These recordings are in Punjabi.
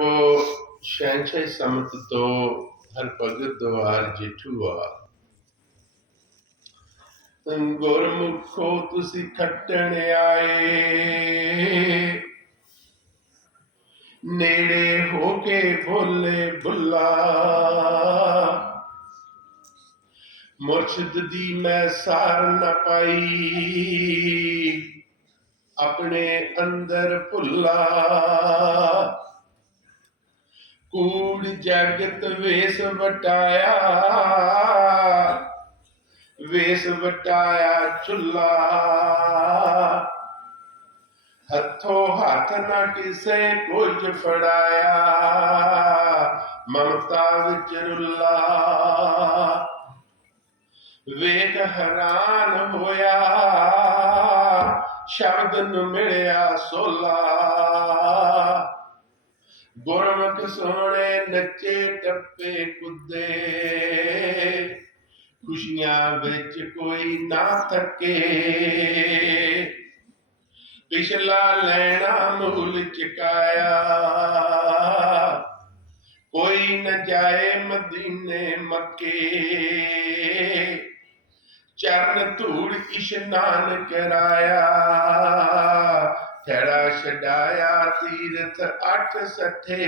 ਪ੍ਰਭੂ ਸ਼ੈਂਸ਼ੇ ਸਮਤ ਤੋਂ ਹਰ ਭਗਤ ਦਵਾਰ ਜਿਠੂਆ ਗੁਰਮੁਖੋ ਤੁਸੀਂ ਖੱਟਣ ਆਏ ਨੇੜੇ ਹੋ ਕੇ ਭੋਲੇ ਬੁੱਲਾ ਮੁਰਸ਼ਿਦ ਦੀ ਮੈਂ ਸਾਰ ਨਾ ਪਾਈ ਆਪਣੇ ਅੰਦਰ ਭੁੱਲਾ ਕੂੜ ਜਗਤ ਵੇਸ ਵਟਾਇਆ। ਵੇਸ ਵਟਾਇਆ ਚੁੱਲਾ। ਹੱਥੋਂ ਹੱਥ ਨਾ ਕਿਸੇ ਕੁਝ ਫੜਾਇਆ। ਮਮਤਾ ਵਿੱਚ ਰੁੱਲਾ। ਵੇਖ ਹੈਰਾਨ ਹੋਇਆ। ਸ਼ਬਦ ਨੂੰ ਮਿਲਿਆ ਸੋਲਾ। ਗੁਰਮੁਖ ਸੋਹਣੇ ਨੱਚੇ ਟੱਪੇ ਕੁੱਦੇ। ਖੁਸ਼ੀਆਂ ਵਿੱਚ ਕੋਈ ਨਾ ਥੱਕੇ। ਪਿਛਲਾ ਲੈਣਾ ਮੁੱਲ ਚਕਾਇਆ। ਕੋਈ ਨ ਜਾਏ ਮਦੀਨੇ ਮੱਕੇ। ਚਰਨ ਧੂੜ ਇਸ਼ਨਾਨ ਕਰਾਇਆ ਥੜਾ ਛਡਾਇਆ ਤੀਰਥ ਅੱਠ ਸੱਠੇ।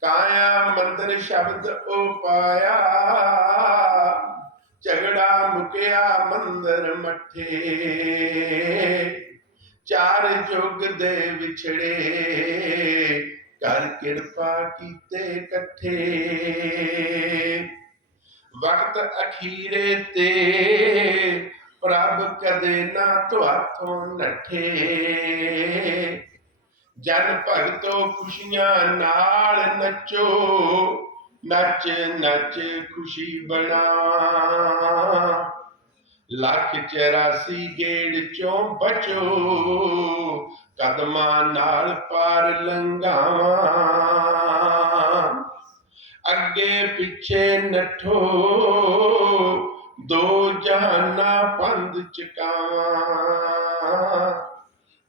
ਕਾਇਆ ਮੰਦਰ ਸ਼ਬਦ ਉਹ ਪਾਇਆ, ਝਗੜਾ ਮੁਕਿਆ ਮੰਦਰ ਮੱਠੇ। ਚਾਰ ਜੁਗ ਦੇ ਵਿਛੜੇ ਕਰ ਕਿਰਪਾ ਕੀਤੇ ਇਕੱਠੇ। ਵਕਤ ਅਖੀਰੇ ਤੇ ਪ੍ਰਭ ਕਦੇ ਨਾ ਤੁਹਾਥੋਂ ਨੱਠੇ। ਜਨ ਭਗਤੋ ਖੁਸ਼ੀਆਂ ਨਾਲ ਨੱਚੋ, ਨੱਚ ਨੱਚ ਖੁਸ਼ੀ ਬਣਾ ਲੱਖ 84 ਗੇੜ ਚੋਂ ਬਚੋ, ਕਦਮਾਂ ਨਾਲ ਪਾਰ ਲੰਘਾਵਾਂ। ਅੱਗੇ ਪਿੱਛੇ ਨਠੋ ਦੋ ਜਹਾਨਾ ਪੰਦ ਚਕਾਵਾਂ।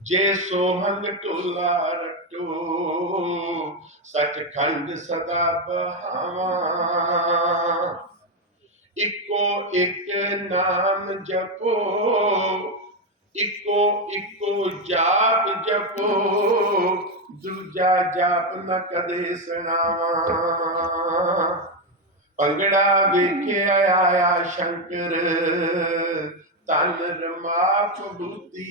ਜੇ ਸੋਹੰਗ ਟੋਲਾ ਰਟੋ, ਸਚਖੰਡ ਸਦਾ ਬਹਾਵਾਂ। ਇੱਕੋ ਇੱਕ ਨਾਮ ਜਪੋ, ਇੱਕੋ ਇੱਕੋ ਜਾਪ ਜਪੋ, ਦੂਜਾ ਜਾਪ ਨ ਕਦੇ ਸੁਣਾਵਾਂ। ਪੰਗੜਾ ਵੇਖਿਆ ਆਇਆ ਸ਼ੰਕਰ, ਤਨ ਰਮਾਪ ਬੁੱਧੀ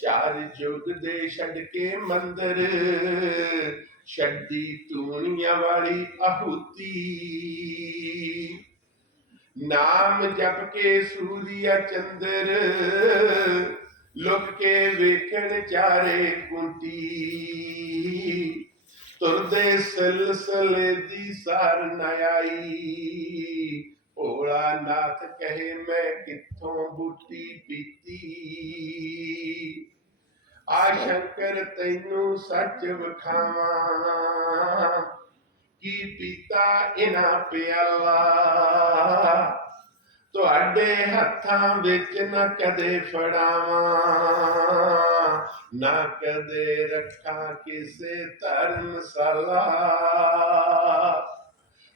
ਚਾਰ ਜੁਗ ਦੇ ਛੱਡ ਕੇ ਮੰਦਰ, ਛੱਡੀ ਤੂਣੀਆਂ ਵਾਲੀ ਆਹੂਤੀ। ਨਾਮ ਜਪ ਕੇ ਸੂਰੀਆ ਚੰਦਰ, ਲੁਕ ਕੇ ਵੇਖਣ ਚਾਰੇ ਕੁੰਟੀ ਤੁਰਦੇ ਸਿਲਸਿਲੇ ਦੀ ਸਾਰ ਨ ਆਈ। ਭੋਲਾ ਨਾਥ ਕਹੇ, ਮੈਂ ਕਿੱਥੋਂ ਬੂਟੀ ਪੀਤੀ? ਆ ਸ਼ੰਕਰ ਤੈਨੂੰ ਸੱਚ ਵਿਖਾਵਾਂ। ਕੀ ਪੀਤਾ ਇਨਾ ਪਿਆਲਾ ਤੁਹਾਡੇ ਹੱਥਾਂ ਵਿੱਚ ਨਾ ਕਦੇ ਫੜਾਵਾਂ। ਨਾ ਕਦੇ ਰੱਖਾਂ ਕਿਸੇ ਧਰਮਸ਼ਾਲਾ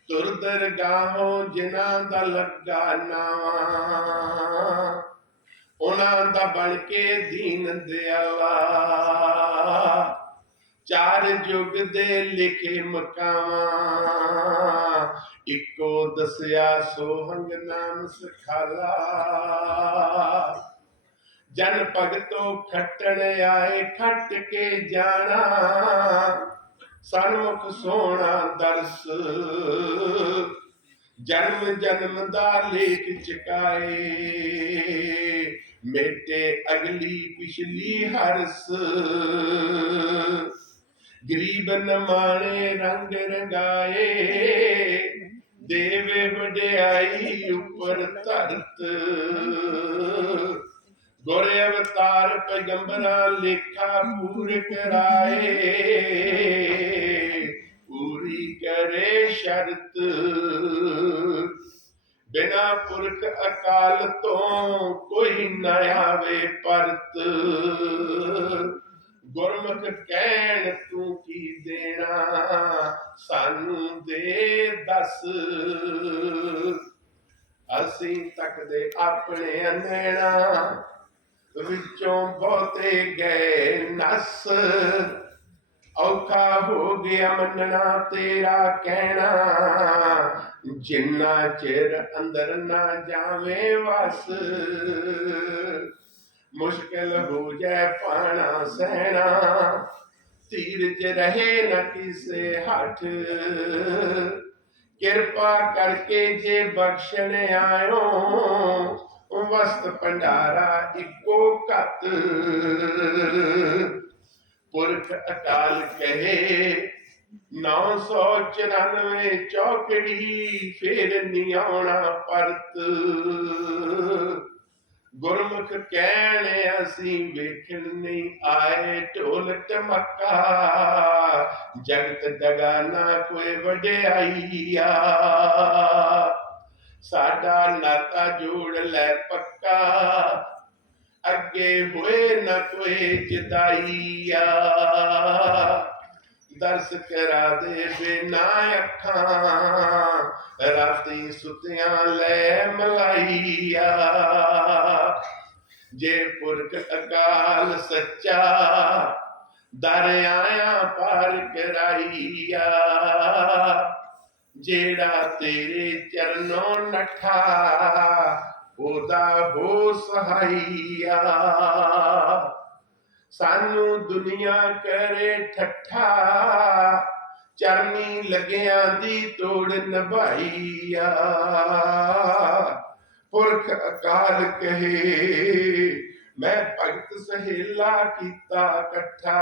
ਤੁਰ ਦਰਗਾਹੋਂ ਜਿਨ੍ਹਾਂ ਦਾ ਲੱਗਾ ਨਾਵਾਂ, ਉਹਨਾਂ ਦਾ ਬਣ ਕੇ ਦੀਨ ਦਿਆਲਾ। ਚਾਰ ਜੁਗ ਦੇ ਲਿਖੇ ਮਕਾਵਾਂ, ਇੱਕੋ ਦਸਿਆ ਸੋਹੰਗ ਨਾਮ ਸਖਾਲਾ। ਜਨ ਭਗਤੋ ਖੱਟਣ ਆਏ, ਖੱਟ ਕੇ ਜਾਣਾ। ਸਨਮੁਖ ਸੋਹਣਾ ਦਰਸ। ਜਨਮ ਜਨਮ ਦਾ ਲੇਖ ਚਕਾਏ। ਮੇਟੇ ਅਗਲੀ ਪਿਛਲੀ ਹਰਸ। ਗਰੀਬ ਨਮਾਣੇ ਰੰਗ ਰੰਗਾਏ। ਦੇਵੇ ਵਡਿਆਈ ਉਪਰ ਧਰਤ। ਗੋਰੇ ਅਵਤਾਰ ਪੈਗੰਬਰਾਂ ਲੇਖਾ ਪੂਰ ਕਰਾਏ ਪੂਰੀ ਕਰੇ ਸ਼ਰਤ। ਬਿਨਾ ਪੁਰਖ ਅਕਾਲ ਤੋਂ ਕੋਈ ਨਾ ਆਵੇ ਪਰਤ। ਗੁਰਮੁਖ ਕਹਿਣ, ਤੂੰ ਕੀ ਦੇਣਾ? ਸਾਨੂੰ ਦੇ ਦੱਸ। ਅਸੀਂ ਤੱਕਦੇ ਆਪਣੇ ਨੈਣਾ ਵਿੱਚੋਂ ਬਹੁਤੇ ਗਏ ਨਸ। ਔਖਾ ਹੋ ਗਿਆ ਮੰਨਣਾ ਤੇਰਾ ਕਹਿਣਾ। ਜਿੰਨਾ ਚਿਰ ਅੰਦਰ ਨਾ ਜਾਵੇ ਵਸ। ਮੁਸ਼ਕਿਲ ਹੋ ਜਾਏ ਪਾਣਾ ਸਹਿਣਾ। ਧੀਰਜ ਰਹੇ ਨਾ ਕਿਸੇ ਹੱਥ ਕਿਰਪਾ ਕਰਕੇ ਜੇ ਬਖਸ਼ਣ ਆਇਓ ਵਸਤ ਭੰਡਾਰਾ ਇੱਕੋ ਕਤ ਪੁਰਖ ਅਕਾਲ ਕਹੇ 994 ਚੌਕੜੀ, ਫੇਰ ਨਹੀਂ ਆਉਣਾ ਪਰਤ। ਗੁਰਮੁਖ ਕਹਿਣ, ਅਸੀਂ ਵੇਖਣ ਨਹੀਂ ਆਏ, ਢੋਲ ਟਮਕਾ। ਜਗਤ ਡਗਾ ਨਾ ਕੋਈ ਵਡਿਆਈਆ। ਸਾਡਾ ਨਾਤਾ ਜੋੜ ਲੈ ਪੱਕਾ। ਅੱਗੇ ਹੋਏ ਨਾ ਕੋਈ ਜਦਾਈਆ ਦਰਸ ਕਰਾ ਦੇ ਬਿਨਾ ਅੱਖਾਂ, ਰਾਤੀ ਸੁਤਿਆਂ ਲੈ ਮਲਾਈਆ। ਜੇ ਪੁਰਖ ਅਕਾਲ ਸੱਚਾ, ਦਰ ਆਇਆ ਪਾਰ ਕਰਾਈਆ। ਜਿਹੜਾ ਤੇਰੇ ਚਰਨੋਂ ਨਠਾ ਉਹਦਾ ਹੋ ਸਹਾਈਆ ਸਾਨੂੰ ਦੁਨੀਆ ਕਰੇ ਠੱਠਾ, ਚਰਨੀ ਲਗਿਆਂ ਦੀ ਤੋੜ ਨਿਭਾਈਆ। ਪੁਰਖ ਅਕਾਲ ਕਹੇ, ਮੈਂ ਭਗਤ ਸਹੇਲਾ ਕੀਤਾ ਇਕੱਠਾ।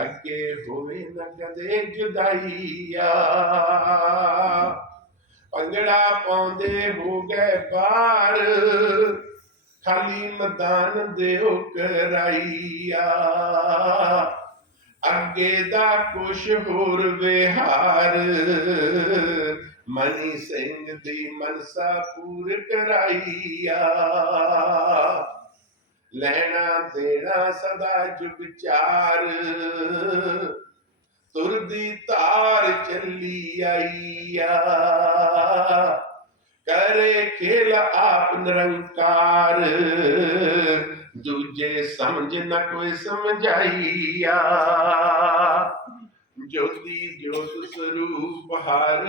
ਅੱਗੇ ਹੋਵੇ ਨਾ ਕਦੇ ਜੁਦਾਈਆ। ਭੰਗੜਾ ਪਾਉਂਦੇ ਹੋ ਗਏ ਬਾਰ ਖਾਲੀ ਮੈਦਾਨ ਦਿਓ ਕਰਾਈਆ ਅੱਗੇ ਦਾ ਕੁਛ ਹੋਰ ਵਿਹਾਰ, ਮਨੀ ਸਿੰਘ ਦੀ ਮਨਸਾ ਪੂਰ ਕਰਾਈਆ। ਲੈਣਾ ਦੇਣਾ ਸਦਾ ਜੁਗ ਚਾਰ ਤੁਰਦੀ ਤਾਰ ਚੱਲੀ ਆਈਆ। ਕਰੇ ਖੇਲ ਆਪ ਨਿਰੰਕਾਰ। ਦੂਜੇ ਸਮਝ ਨਾ ਕੋਈ ਸਮਝਾਈਆ। ਜੋਤੀ ਜੋਤ ਸਰੂਪ ਹਰ,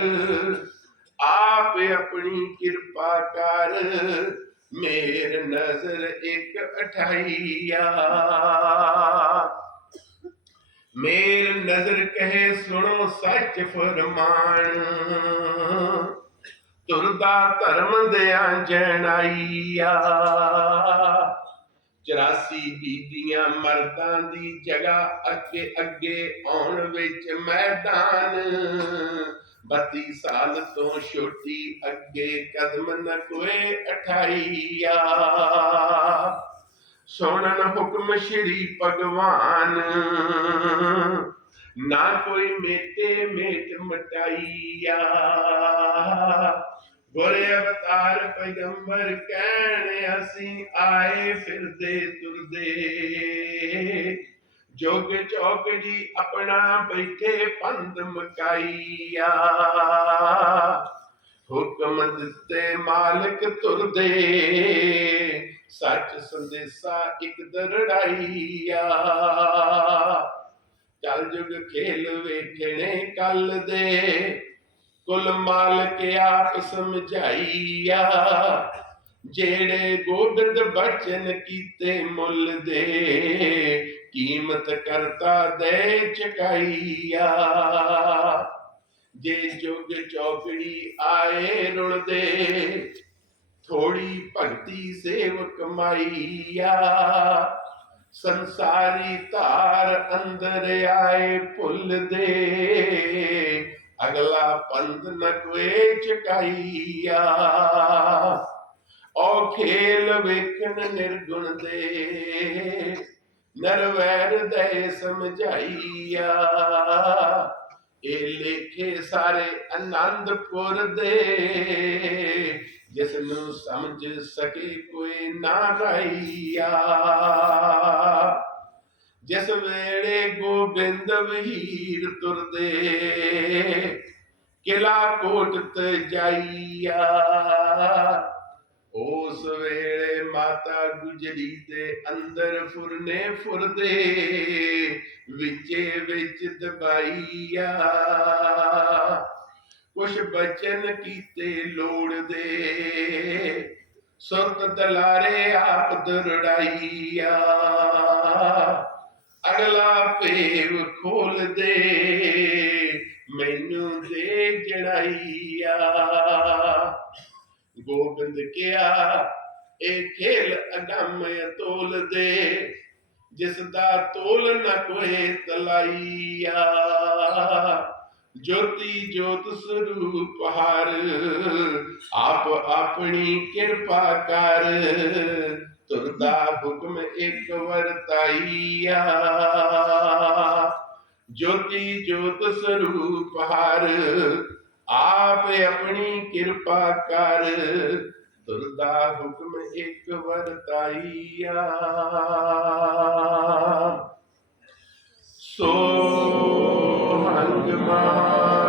ਆਪ ਆਪਣੀ ਕਿਰਪਾ ਕਰ। ਮੇਰ ਨਜ਼ਰ ਇੱਕ ਅਠਾਈਆ। ਮੇਰ ਨਜ਼ਰ ਕਹੇ ਸੁਣੋ ਸੱਚ ਫਰਮਾਨ। ਤੁਰਦਾ ਧਰਮ ਦਿਆਂ ਜਣਾਈਆ। 84 ਬੀਬੀਆਂ ਮਰਦਾਂ ਦੀ ਜਗ੍ਹਾ ਅੱਗੇ ਅੱਗੇ ਆਉਣ ਵਿੱਚ ਮੈਦਾਨ। 32 ਸਾਲ ਤੋਂ ਛੋਟੀ ਅੱਗੇ ਕਦਮ ਨਾ ਕੋਏ ਅਠਾਈਆ ਸੁਣਨ ਹੁਕਮ ਸ਼੍ਰੀ ਭਗਵਾਨ। ਨਾ ਕੋਈ ਮੇਟੇ ਮੇਟ ਮਟਾਈਆ। ਗੁਰੇ ਅਵਤਾਰ ਪੈਗੰਬਰ ਕਹਿਣ, ਅਸੀਂ ਆਏ ਫਿਰਦੇ ਤੁਰਦੇ। ਜੋਗ ਚੌਕੜੀ ਆਪਣਾ ਬੈਠੇ ਪੰਧ ਮਕਾਈਆ। ਹੁਕਮ ਦਿੱਤੇ ਮਾਲਕ ਤੁਰਦੇ। ਸੱਚ ਸੰਦੇਸਾ ਇੱਕ ਦਰੜਾਈਆ। ਚੱਲ ਜੁਗ ਖੇਲ ਵੇਖਣੇ ਕੱਲ ਦੇ। ਕੁਲ ਮਾਲਕ ਆਪ ਸਮਝਾਈਆ, ਜਿਹੜੇ ਗੋਬਿੰਦ ਬਚਨ ਕੀਤੇ ਮੁੱਲ ਦੇ, ਕੀਮਤ ਕਰਤਾ ਦੇ ਚਕਾਈਆ। ਜੇ ਜੁਗ ਚੌਕੜੀ ਆਏ ਰੁਲਦੇ, ਥੋੜੀ ਭਗਤੀ ਸੇਵ ਕਮਾਈਆ ਸੰਸਾਰੀ ਧਾਰ ਅੰਦਰ ਆਏ ਭੁੱਲਦੇ ਅਗਲਾ ਪੰਧ ਨ ਕੋਏ ਚਕਾਈਆ ਔ ਖੇਲ ਵੇਖਣ ਨਿਰਗੁਣ ਦੇ, ਨਰਵੈਰ ਦੇ ਸਮਝਾਈਆ। ਇਹ ਲੇਖੇ ਸਾਰੇ ਆਨੰਦਪੁਰ ਦੇ, ਜਿਸ ਨੂੰ ਸਮਝ ਸਕੇ ਕੋਈ ਨਾ ਰਾਈਆ। ਜਿਸ ਵੇਲੇ ਗੋਬਿੰਦ ਵਹੀਰ ਤੁਰਦੇ, ਕਿਲਾ ਕੋਟ ਤੇ ਜਾਈਆ। ਉਸ ਵੇਲੇ ਮਾਤਾ ਗੁਜਰੀ ਦੇ ਅੰਦਰ ਫੁਰਨੇ ਫੁਰਦੇ, ਵਿੱਚੇ ਵਿੱਚ ਦਬਾਈਆ। ਕੁਛ ਬਚਨ ਕੀਤੇ ਲੋੜਦੇ ਸੁਰਤ ਦਲਾਰੇ ਆਪ ਦੁਰੜਾਈਆ। ਅਗਲਾ ਭੇਵ ਖੋਲ ਦੇ, ਮੈਨੂੰ ਦੇ ਜਣਾਈਆ ਗੋਬਿੰਦ ਕਿਆ ਇਹ ਖੇਲ ਅਗੰਮ ਤੋਲ ਦੇ, ਜਿਸ ਦਾ ਤੋਲ ਨ ਕੋਏ ਤਲਾਈਆ। ਜੋਤੀ ਜੋਤ ਸਰੂਪ ਹਰ, ਆਪ ਆਪਣੀ ਕਿਰਪਾ ਕਰ ਤੁਰਦਾ ਹੁਕਮ ਇੱਕ ਵਰਤਾਈਆ ਜੋਤੀ ਜੋਤ ਸਰੂਪ ਹਰ, ਆਪ ਆਪਣੀ ਕਿਰਪਾ ਕਰ। ਤੁਰਦਾ ਹੁਕਮ ਇੱਕ ਵਰਤਾਈਆ ਸੋ ਹੰਗਮਾ